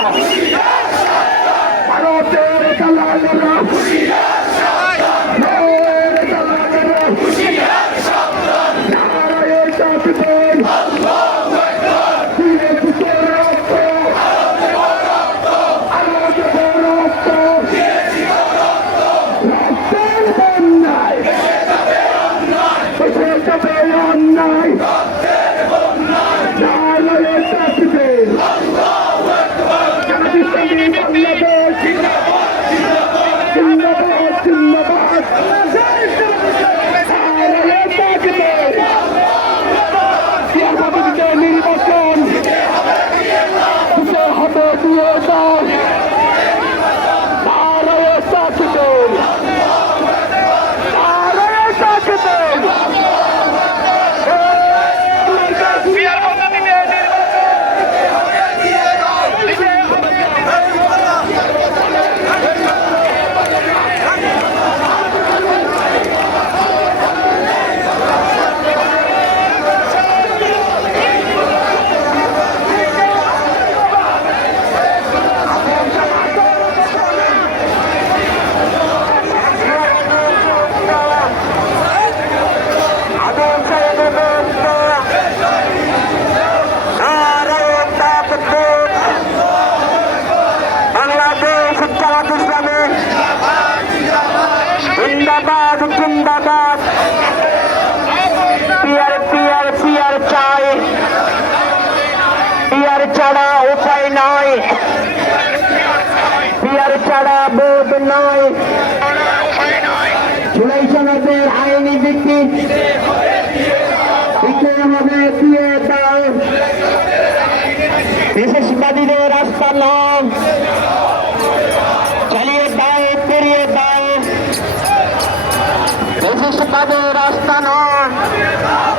Oh, my God. Vamos, Fiesta! বাতাস পিয়ার পিয়ার পিয়ার চাই। পিয়ার ছাড়া উপায় নয় পিয়ার ছাড়া বোধ নয় জুলাই সনদের আইনি ভিত্তি। হবে পিয়ে দাও। বিশেষবাদীদের রাস্তা নয় বিশেষবাদের রাস্তা নয়।